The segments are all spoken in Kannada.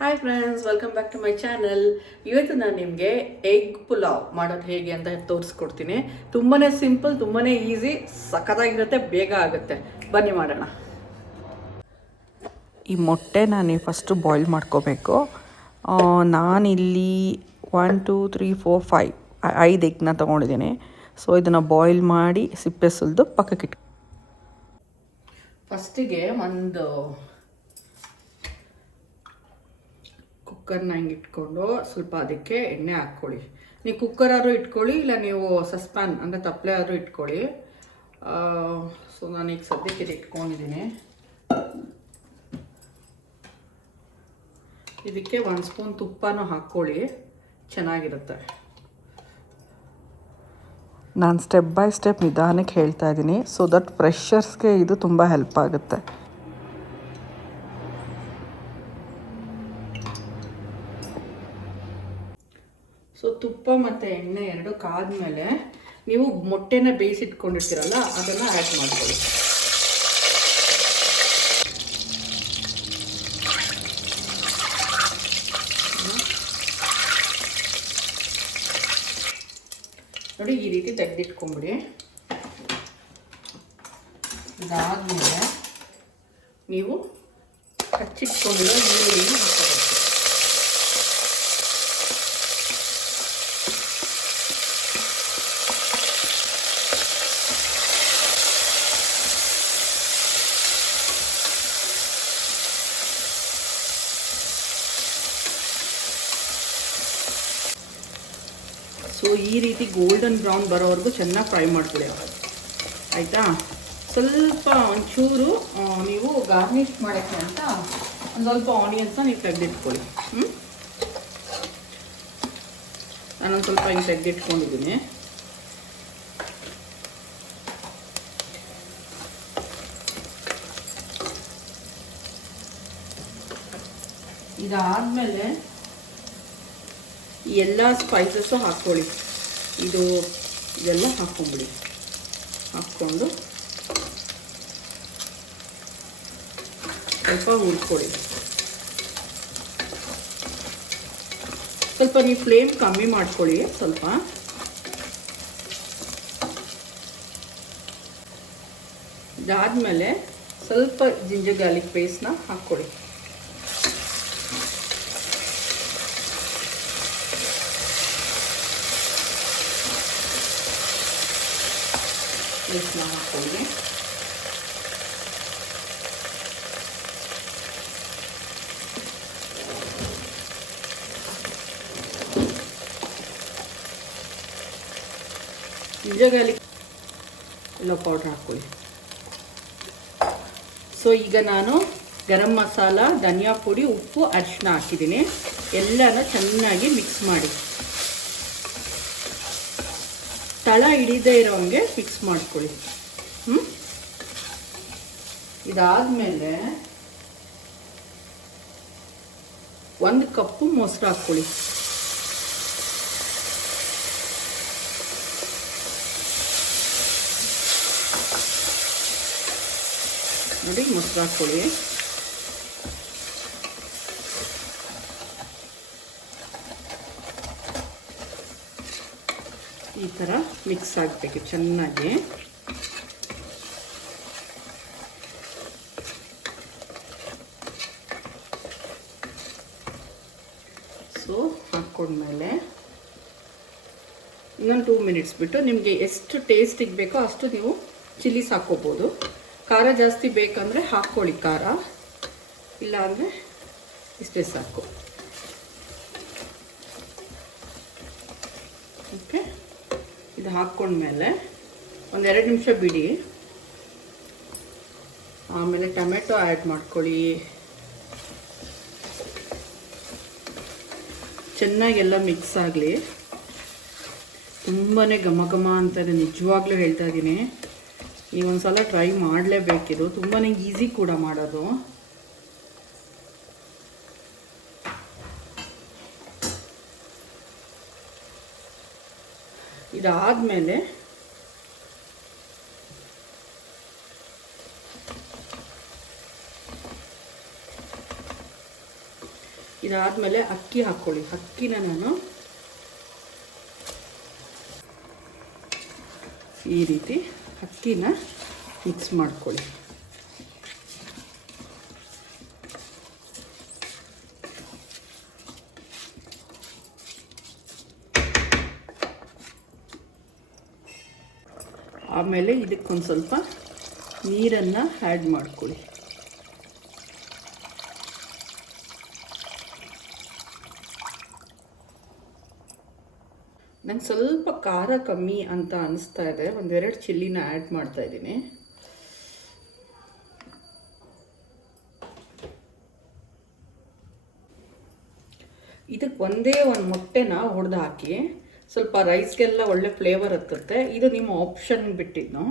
Hi friends, welcome back to my channel. ಇವತ್ತು ನಾನು ನಿಮಗೆ ಎಗ್ ಪುಲಾವ್ ಮಾಡೋದು ಹೇಗೆ ಅಂತ ತೋರಿಸ್ಕೊಡ್ತೀನಿ. ತುಂಬಾ ಸಿಂಪಲ್, ತುಂಬಾ ಈಸಿ, ಸಖತ್ತಾಗಿರುತ್ತೆ, ಬೇಗ ಆಗುತ್ತೆ. ಬನ್ನಿ ಮಾಡೋಣ. ಈ ಮೊಟ್ಟೆನ ನೀವು ಫಸ್ಟು ಬಾಯ್ಲ್ ಮಾಡ್ಕೋಬೇಕು. ನಾನಿಲ್ಲಿ 1 2 3 4 5 ಎಗ್ನ ತೊಗೊಂಡಿದ್ದೀನಿ. ಸೊ ಇದನ್ನು ಬಾಯ್ಲ್ ಮಾಡಿ ಸಿಪ್ಪೆ ಸುಲಿದು ಪಕ್ಕಕ್ಕಿಟ್ಟು. ಫಸ್ಟಿಗೆ ಒಂದು ಕುಕ್ಕರ್ನ ಹಿಂಗೆ ಇಟ್ಕೊಂಡು ಸ್ವಲ್ಪ ಅದಕ್ಕೆ ಎಣ್ಣೆ ಹಾಕ್ಕೊಳ್ಳಿ. ನೀವು ಕುಕ್ಕರಾದ್ರೂ ಇಟ್ಕೊಳ್ಳಿ, ಇಲ್ಲ ನೀವು ಸಸ್ಪ್ಯಾನ್ ಅಂದರೆ ತಪ್ಪಲೆ ಆದರೂ ಇಟ್ಕೊಳ್ಳಿ. ಸೊ ನಾನೀಗ ಸದ್ಯಕ್ಕೆ ಇದು ಇಟ್ಕೊಂಡಿದ್ದೀನಿ. ಇದಕ್ಕೆ 1 ಸ್ಪೂನ್ ತುಪ್ಪನೂ ಹಾಕ್ಕೊಳ್ಳಿ, ಚೆನ್ನಾಗಿರುತ್ತೆ. ನಾನು ಸ್ಟೆಪ್ ಬೈ ಸ್ಟೆಪ್ ನಿಧಾನಕ್ಕೆ ಹೇಳ್ತಾ ಇದ್ದೀನಿ, ಸೊ ದಟ್ ಫ್ರೆಶರ್ಸ್ಗೆ ಇದು ತುಂಬ ಹೆಲ್ಪ್ ಆಗುತ್ತೆ. ಸೊ ತುಪ್ಪ ಮತ್ತು ಎಣ್ಣೆ ಎರಡು ಕಾದ್ಮೇಲೆ ನೀವು ಮೊಟ್ಟೆನ ಬೇಯಿಸಿಟ್ಕೊಂಡಿರ್ತೀರಲ್ಲ ಅದನ್ನು ಆ್ಯಡ್ ಮಾಡ್ಕೊಳ್ಳಿ. ನೋಡಿ, ಈ ರೀತಿ ತೆಗೆದಿಟ್ಕೊಂಬಿಡಿ. ಇದಾದಮೇಲೆ ನೀವು ಹಚ್ಚಿಟ್ಕೊಂಡಿರೋ ಈರುಳ್ಳಿನ ಹಾಕೋಬೇಕು. ಸೊ ಈ ರೀತಿ ಗೋಲ್ಡನ್ ಬ್ರೌನ್ ಬರೋವರೆಗೂ ಚೆನ್ನಾಗಿ ಫ್ರೈ ಮಾಡ್ಕೊಳ್ಳಿ, ಆಯಿತಾ? ಸ್ವಲ್ಪ ಒಂಚೂರು ನೀವು ಗಾರ್ನಿಷ್ ಮಾಡೋಕ್ಕೆ ಅಂತ ಒಂದು ಸ್ವಲ್ಪ ಆನಿಯನ್ಸ್ನ ನೀವು ತೆಗೆದಿಟ್ಕೊಳ್ಳಿ. ನಾನೊಂದು ಸ್ವಲ್ಪ ಹಿಂಗೆ ತೆಗೆದಿಟ್ಕೊಂಡಿದ್ದೀನಿ. ಇದಾದಮೇಲೆ ಎಲ್ಲ ಸ್ಪೈಸಸ್ಸು ಹಾಕ್ಕೊಳ್ಳಿ. ಇದೆಲ್ಲ ಹಾಕ್ಕೊಂಬಿಡಿ. ಹಾಕ್ಕೊಂಡು ಸ್ವಲ್ಪ ಹುರ್ಕೊಳ್ಳಿ. ಸ್ವಲ್ಪ ನೀವು ಫ್ಲೇಮ್ ಕಮ್ಮಿ ಮಾಡ್ಕೊಳ್ಳಿ ಸ್ವಲ್ಪ. ಇದಾದಮೇಲೆ ಸ್ವಲ್ಪ ಜಿಂಜರ್ ಗಾರ್ಲಿಕ್ ಪೇಸ್ಟ್ನ ಹಾಕ್ಕೊಳ್ಳಿ. ಹಾಕ್ಕೊಳ್ಳಿ. ಜಿಂಜರ್ ಗಾರ್ಲಿಕ್ ಎಲ್ಲ ಪೌಡ್ರ್ ಹಾಕ್ಕೊಳ್ಳಿ. ಸೊ ಈಗ ನಾನು ಗರಂ ಮಸಾಲ, ಧನಿಯಾ ಪುಡಿ, ಉಪ್ಪು, ಅರಿಶಿನ ಹಾಕಿದ್ದೀನಿ. ಎಲ್ಲನೂ ಚೆನ್ನಾಗಿ ಮಿಕ್ಸ್ ಮಾಡಿ, ತಳ ಹಿಡಿದೇ ಇರೋಂಗೆ ಮಿಕ್ಸ್ ಮಾಡ್ಕೊಳ್ಳಿ. ಇದಾದಮೇಲೆ 1 ಕಪ್ಪು ಮೊಸರು ಹಾಕ್ಕೊಳ್ಳಿ. ನೋಡಿ, ಮೊಸರು ಹಾಕ್ಕೊಳ್ಳಿ. ಈ ಥರ ಮಿಕ್ಸ್ ಆಗಬೇಕು ಚೆನ್ನಾಗಿ. ಸೊ ಹಾಕ್ಕೊಂಡ್ಮೇಲೆ ಇನ್ನೊಂದು 2 ಮಿನಿಟ್ಸ್ ಬಿಟ್ಟು ನಿಮಗೆ ಎಷ್ಟು ಟೇಸ್ಟಿಗೆ ಬೇಕೋ ಅಷ್ಟು ನೀವು ಚಿಲ್ಲೀಸ್ ಹಾಕ್ಕೋಬೋದು. ಖಾರ ಜಾಸ್ತಿ ಬೇಕಂದರೆ ಹಾಕ್ಕೊಳ್ಳಿ ಖಾರ, ಇಲ್ಲ ಅಂದರೆ ಇಷ್ಟೇ ಸಾಕು. ಓಕೆ, ಇದು ಹಾಕ್ಕೊಂಡ್ಮೇಲೆ 1-2 ನಿಮಿಷ ಬಿಡಿ. ಆಮೇಲೆ ಟೊಮೆಟೊ ಆ್ಯಡ್ ಮಾಡ್ಕೊಳ್ಳಿ. ಚೆನ್ನಾಗೆಲ್ಲ ಮಿಕ್ಸ್ ಆಗಲಿ. ತುಂಬಾ ಘಮ ಘಮ ಅಂತಾರೆ, ನಿಜವಾಗ್ಲೂ ಹೇಳ್ತಾ ಇದ್ದೀನಿ. ನೀವೊಂದು ಸಲ ಟ್ರೈ ಮಾಡಲೇಬೇಕಿದು, ತುಂಬಾ ಈಸಿ ಕೂಡ ಮಾಡೋದು. ಇದಾದಮೇಲೆ ಇದಾದಮೇಲೆ ಅಕ್ಕಿ ಹಾಕ್ಕೊಳ್ಳಿ. ಅಕ್ಕಿನ ನಾನು ಈ ರೀತಿ ಅಕ್ಕಿನ ಮಿಕ್ಸ್ ಮಾಡ್ಕೊಳ್ಳಿ. ಆಮೇಲೆ ಇದಕ್ಕೊಂದು ಸ್ವಲ್ಪ ನೀರನ್ನು ಆ್ಯಡ್ ಮಾಡ್ಕೊಳ್ಳಿ. ನಂಗೆ ಸ್ವಲ್ಪ ಖಾರ ಕಮ್ಮಿ ಅಂತ ಅನಿಸ್ತಾ ಇದೆ. ಒಂದೆರಡು ಚಿಲ್ಲಿನ ಆ್ಯಡ್ ಮಾಡ್ತಾ ಇದ್ದೀನಿ. ಇದಕ್ಕೆ ಒಂದೇ ಒಂದು ಮೊಟ್ಟೆನ ಹೊಡೆದು ಹಾಕಿ, ಸ್ವಲ್ಪ ರೈಸ್ಗೆಲ್ಲ ಒಳ್ಳೆ ಫ್ಲೇವರ್ ಹತ್ತುತ್ತೆ. ಇದು ನಿಮ್ಮ ಆಪ್ಷನ್ ಬಿಟ್ಟಿದ್ದು.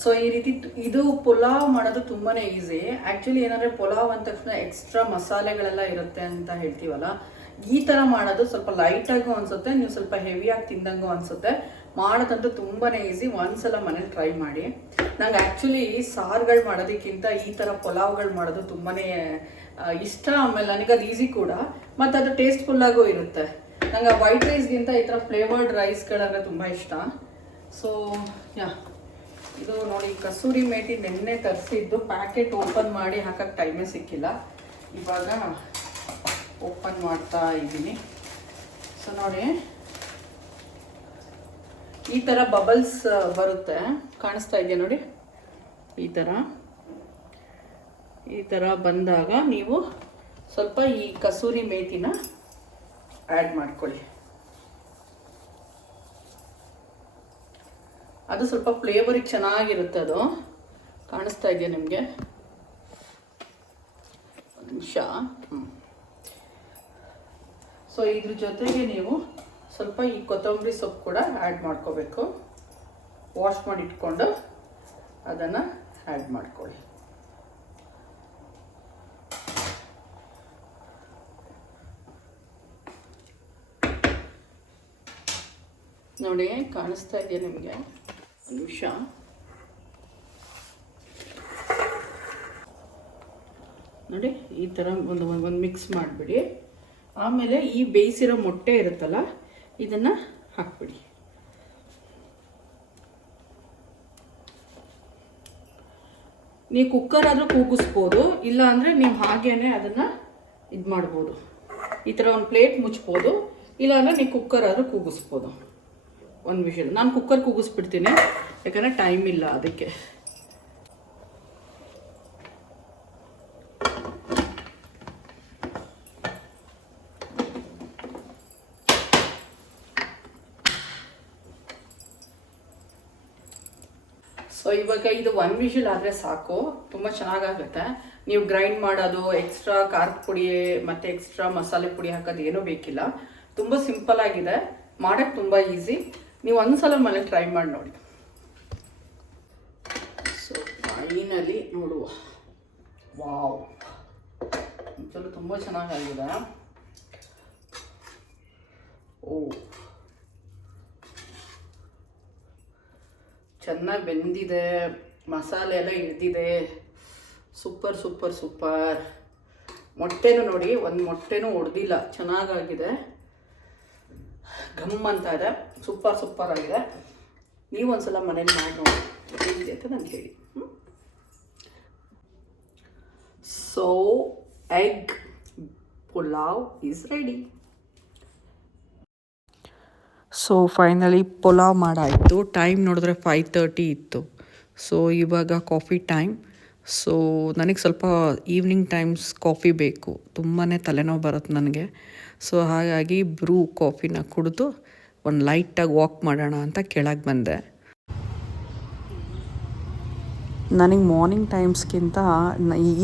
ಸೊ ಈ ರೀತಿ ಇದು ಪುಲಾವ್ ಮಾಡೋದು ತುಂಬಾ ಈಸಿ. ಆ್ಯಕ್ಚುಲಿ ಏನಂದರೆ ಪುಲಾವ್ ಅಂದ ತಕ್ಷಣ ಎಕ್ಸ್ಟ್ರಾ ಮಸಾಲೆಗಳೆಲ್ಲ ಇರುತ್ತೆ ಅಂತ ಹೇಳ್ತೀವಲ್ಲ, ಈ ಥರ ಮಾಡೋದು ಸ್ವಲ್ಪ ಲೈಟಾಗೂ ಅನಿಸುತ್ತೆ, ನೀವು ಸ್ವಲ್ಪ ಹೆವಿಯಾಗಿ ತಿಂದಂಗೂ ಅನಿಸುತ್ತೆ. ಮಾಡೋದಂತೂ ತುಂಬಾ ಈಸಿ. ಒಂದ್ಸಲ ಮನೇಲಿ ಟ್ರೈ ಮಾಡಿ. ನಂಗೆ ಆ್ಯಕ್ಚುಲಿ ಸಾರುಗಳು ಮಾಡೋದಕ್ಕಿಂತ ಈ ಥರ ಪುಲಾವ್ಗಳು ಮಾಡೋದು ತುಂಬಾ ಇಷ್ಟ. ಆಮೇಲೆ ನನಗದು ಈಸಿ ಕೂಡ, ಮತ್ತು ಅದು ಟೇಸ್ಟ್ಫುಲ್ಲಾಗೂ ಇರುತ್ತೆ. ನಂಗೆ ವೈಟ್ ರೈಸ್ಗಿಂತ ಈ ಥರ ಫ್ಲೇವರ್ಡ್ ರೈಸ್ಗಳಂದರೆ ತುಂಬ ಇಷ್ಟ. ಸೊ ಇದು ನೋಡಿ, ಕಸೂರಿ ಮೇಥಿ ನೆನ್ನೆ ತರಿಸಿದ್ದು, ಪ್ಯಾಕೆಟ್ ಓಪನ್ ಮಾಡಿ ಹಾಕಕ್ಕೆ ಟೈಮೇ ಸಿಕ್ಕಿಲ್ಲ. ಇವಾಗ ಓಪನ್ ಮಾಡ್ತಾ ಇದ್ದೀನಿ. ಸೊ ನೋಡಿ, ಈ ಥರ ಬಬಲ್ಸ್ ಬರುತ್ತೆ, ಕಾಣಿಸ್ತಾ ಇದೆಯಾ ನೋಡಿ. ಈ ಥರ ಬಂದಾಗ ನೀವು ಸ್ವಲ್ಪ ಈ ಕಸೂರಿ ಮೇಥಿನ ಆ್ಯಡ್ ಮಾಡ್ಕೊಳ್ಳಿ. ಅದು ಸ್ವಲ್ಪ ಫ್ಲೇವರಿಗೆ ಚೆನ್ನಾಗಿರುತ್ತೆ. ಅದು ಕಾಣಿಸ್ತಾ ಇದೆಯಾ ನಿಮಗೆ? ಒಂದು ನಿಮಿಷ. ಸೊ ಇದ್ರ ಜೊತೆಗೆ ನೀವು ಸ್ವಲ್ಪ ಈ ಕೊತ್ತಂಬರಿ ಸೊಪ್ಪು ಕೂಡ ಆ್ಯಡ್ ಮಾಡ್ಕೋಬೇಕು. ವಾಶ್ ಮಾಡಿ ಇಟ್ಕೊಂಡು ಅದನ್ನು ಆ್ಯಡ್ ಮಾಡ್ಕೊಳ್ಳಿ. ನೋಡಿ, ಕಾಣಿಸ್ತಾ ಇದೆಯಾ ನಿಮಗೆ? ಒಂದು ನಿಮಿಷ. ನೋಡಿ, ಈ ಥರ ಒಂದು ಮಿಕ್ಸ್ ಮಾಡಿಬಿಡಿ. ಆಮೇಲೆ ಈ ಬೇಯಿಸಿರೋ ಮೊಟ್ಟೆ ಇರುತ್ತಲ್ಲ, ಇದನ್ನು ಹಾಕ್ಬಿಡಿ. ನೀವು ಕುಕ್ಕರ್ ಆದರೂ ಕೂಗಿಸ್ಬೋದು, ಇಲ್ಲ ಅಂದರೆ ನೀವು ಹಾಗೇನೆ ಅದನ್ನು ಇದು ಮಾಡ್ಬೋದು. ಈ ಥರ ಒಂದು ಪ್ಲೇಟ್ ಮುಚ್ಬೋದು, ಇಲ್ಲ ಅಂದರೆ ನೀವು ಕುಕ್ಕರ್ ಆದರೂ ಕೂಗಿಸ್ಬೋದು. ಒಂದು ವಿಷಯ, ನಾನು ಕುಕ್ಕರ್ ಕೂಗಿಸ್ಬಿಡ್ತೀನಿ, ಯಾಕಂದರೆ ಟೈಮ್ ಇಲ್ಲ ಅದಕ್ಕೆ. ಸೊ ಇವಾಗ ಇದು 1 ವಿಷಲ್ ಆದರೆ ಸಾಕು, ತುಂಬ ಚೆನ್ನಾಗಾಗುತ್ತೆ. ನೀವು ಗ್ರೈಂಡ್ ಮಾಡೋದು, ಎಕ್ಸ್ಟ್ರಾ ಖಾರದ ಪುಡಿ ಮತ್ತು ಎಕ್ಸ್ಟ್ರಾ ಮಸಾಲೆ ಪುಡಿ ಹಾಕೋದು ಏನೂ ಬೇಕಿಲ್ಲ. ತುಂಬ ಸಿಂಪಲ್ ಆಗಿದೆ, ಮಾಡೋಕ್ಕೆ ತುಂಬ ಈಸಿ. ನೀವು ಒಂದ್ಸಲ ಮನೆ ಟ್ರೈ ಮಾಡಿ ನೋಡಿ. ಸೊ ಫೈನಲಿ ನೋಡುವ. ವಾವ್, ಒಂಚೂರು ತುಂಬ ಚೆನ್ನಾಗಾಗಿದೆ. ಓ, ಚೆನ್ನಾಗಿ ಬೆಂದಿದೆ, ಮಸಾಲೆ ಎಲ್ಲ ಹಿಡಿದಿದೆ. Super super super. ಮೊಟ್ಟೆನೂ ನೋಡಿ, ಒಂದು ಮೊಟ್ಟೆನೂ ಒಡೆದಿಲ್ಲ, ಚೆನ್ನಾಗಾಗಿದೆ. ಘಮ್ ಅಂತ ಇದೆ. ಸೂಪರ್ ಸೂಪರ್ ಆಗಿದೆ. ನೀವು ಒಂದ್ಸಲ ಮನೇಲಿ ಮಾಡಿ ನೋಡಿ, ಹೇಗಿದೆ ಅಂತ ನನಗೆ ಹೇಳಿ. So egg pulao is ready. So finally pulao ಮಾಡಾಯಿತು. ಟೈಮ್ ನೋಡಿದ್ರೆ 5:30 ಇತ್ತು. ಸೊ ಇವಾಗ ಕಾಫಿ ಟೈಮ್. ಸೊ ನನಗೆ ಸ್ವಲ್ಪ ಈವ್ನಿಂಗ್ ಟೈಮ್ಸ್ ಕಾಫಿ ಬೇಕು, ತುಂಬಾ ತಲೆನೋವು ಬರುತ್ತೆ ನನಗೆ. ಸೊ ಹಾಗಾಗಿ ಬ್ರೂ ಕಾಫಿನ ಕುಡಿದು ಒಂದು ಲೈಟಾಗಿ ವಾಕ್ ಮಾಡೋಣ ಅಂತ ಕೆಳಗೆ ಬಂದೆ. ನನಗೆ ಮಾರ್ನಿಂಗ್ ಟೈಮ್ಸ್ಗಿಂತ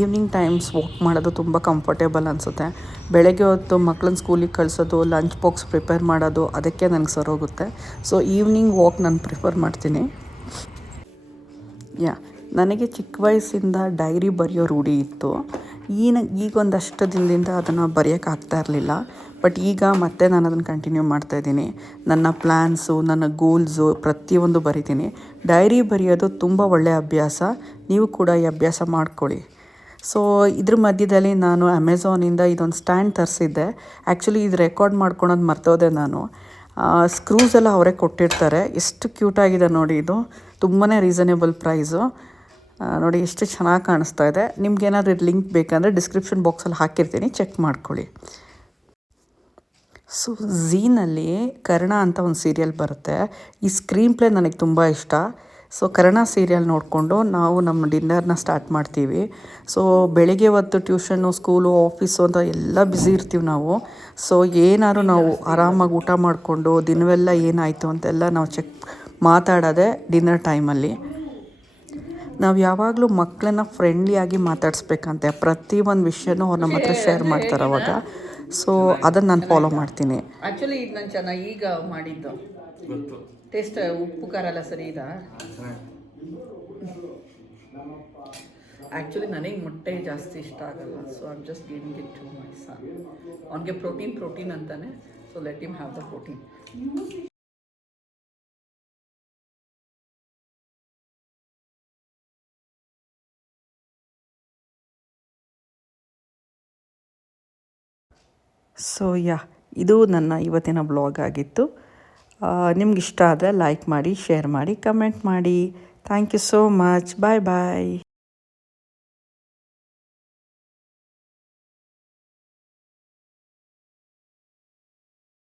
ಈವ್ನಿಂಗ್ ಟೈಮ್ಸ್ ವಾಕ್ ಮಾಡೋದು ತುಂಬ ಕಂಫರ್ಟೇಬಲ್ ಅನಿಸುತ್ತೆ. ಬೆಳಗ್ಗೆ ಹೊತ್ತು ಮಕ್ಕಳನ್ನ ಸ್ಕೂಲಿಗೆ ಕಳಿಸೋದು, ಲಂಚ್ ಬಾಕ್ಸ್ ಪ್ರಿಪೇರ್ ಮಾಡೋದು, ಅದಕ್ಕೆ ನನಗೆ ಸರೋಗುತ್ತೆ. ಸೊ ಈವ್ನಿಂಗ್ ವಾಕ್ ನಾನು ಪ್ರಿಫರ್ ಮಾಡ್ತೀನಿ. ನನಗೆ ಚಿಕ್ಕ ವಯಸ್ಸಿಂದ ಡೈರಿ ಬರೆಯೋ ರೂಢಿ ಇತ್ತು. ಈಗೊಂದಷ್ಟು ದಿನದಿಂದ ಅದನ್ನು ಬರೆಯೋಕ್ಕಾಗ್ತಾ ಇರಲಿಲ್ಲ. ಬಟ್ ಈಗ ಮತ್ತೆ ನಾನು ಅದನ್ನು ಕಂಟಿನ್ಯೂ ಮಾಡ್ತಾಯಿದ್ದೀನಿ. ನನ್ನ ಪ್ಲ್ಯಾನ್ಸು, ನನ್ನ ಗೋಲ್ಸು ಪ್ರತಿಯೊಂದು ಬರಿತೀನಿ. ಡೈರಿ ಬರೆಯೋದು ತುಂಬ ಒಳ್ಳೆಯ ಅಭ್ಯಾಸ. ನೀವು ಕೂಡ ಈ ಅಭ್ಯಾಸ ಮಾಡ್ಕೊಳ್ಳಿ. ಸೊ ಇದ್ರ ಮಧ್ಯದಲ್ಲಿ ನಾನು ಅಮೆಝಾನಿಂದ ಇದೊಂದು ಸ್ಟ್ಯಾಂಡ್ ತರಿಸಿದ್ದೆ. ಆ್ಯಕ್ಚುಲಿ ಇದು ರೆಕಾರ್ಡ್ ಮಾಡ್ಕೊಳೋದು ಮರ್ತೋದೆ ನಾನು. ಸ್ಕ್ರೂಸ್ ಎಲ್ಲ ಅವರೇ ಕೊಟ್ಟಿರ್ತಾರೆ. ಎಷ್ಟು ಕ್ಯೂಟಾಗಿದೆ ನೋಡಿ, ಇದು ತುಂಬಾ ರೀಸನೇಬಲ್ ಪ್ರೈಸು. ನೋಡಿ ಎಷ್ಟು ಚೆನ್ನಾಗಿ ಕಾಣಿಸ್ತಾ ಇದೆ. ನಿಮ್ಗೇನಾದರೂ ಇದು ಲಿಂಕ್ ಬೇಕಂದರೆ ಡಿಸ್ಕ್ರಿಪ್ಷನ್ ಬಾಕ್ಸಲ್ಲಿ ಹಾಕಿರ್ತೀನಿ, ಚೆಕ್ ಮಾಡ್ಕೊಳ್ಳಿ. ಸೊ ಝೀನಲ್ಲಿ ಕರ್ಣ ಅಂತ ಒಂದು ಸೀರಿಯಲ್ ಬರುತ್ತೆ. ಈ ಸ್ಕ್ರೀನ್ ಪ್ಲೇ ನನಗೆ ತುಂಬ ಇಷ್ಟ. ಸೊ ಕರ್ಣ ಸೀರಿಯಲ್ ನೋಡಿಕೊಂಡು ನಾವು ನಮ್ಮ ಡಿನ್ನರ್ನ ಸ್ಟಾರ್ಟ್ ಮಾಡ್ತೀವಿ. ಸೊ ಬೆಳಿಗ್ಗೆ ಹೊತ್ತು ಟ್ಯೂಷನ್ನು, ಸ್ಕೂಲು, ಆಫೀಸು ಅಂತ ಎಲ್ಲ ಬ್ಯುಸಿ ಇರ್ತೀವಿ ನಾವು. ಸೊ ಏನಾದ್ರು ನಾವು ಆರಾಮಾಗಿ ಊಟ ಮಾಡಿಕೊಂಡು ದಿನವೆಲ್ಲ ಏನಾಯಿತು ಅಂತೆಲ್ಲ ನಾವು ಮಾತಾಡೋದೆ ಡಿನ್ನರ್ ಟೈಮಲ್ಲಿ. ನಾವು ಯಾವಾಗಲೂ ಮಕ್ಕಳನ್ನ ಫ್ರೆಂಡ್ಲಿಯಾಗಿ ಮಾತಾಡಿಸ್ಬೇಕಂತೆ. ಪ್ರತಿಯೊಂದು ವಿಷಯನೂ ಅವ್ರು ನಮ್ಮ ಹತ್ರ ಶೇರ್ ಮಾಡ್ತಾರೆ ಅವಾಗ. ಸೊ ಅದನ್ನು ನಾನು ಫಾಲೋ ಮಾಡ್ತೀನಿ. ಆ್ಯಕ್ಚುಲಿ ಇದು ನಾನು ಚೆನ್ನಾಗಿ ಈಗ ಮಾಡಿದ್ದು ಟೇಸ್ಟ್, ಉಪ್ಪು ಖಾರ ಎಲ್ಲ ಸರಿ ಇದಾ? ಆ್ಯಕ್ಚುಲಿ ನನಗೆ ಮೊಟ್ಟೆ ಜಾಸ್ತಿ ಇಷ್ಟ ಆಗಲ್ಲ. So I am just giving it to my son. ಅವನಿಗೆ ಪ್ರೋಟೀನ್ ಅಂತಾನೆ. So let him have the protein. So ಇದು ನನ್ನ ಇವತ್ತಿನ ಬ್ಲಾಗ್ ಆಗಿತ್ತು. ನಿಮ್ಗೆ ಇಷ್ಟ ಆದರೆ ಲೈಕ್ ಮಾಡಿ, ಶೇರ್ ಮಾಡಿ, ಕಮೆಂಟ್ ಮಾಡಿ. Thank you so much. Bye bye.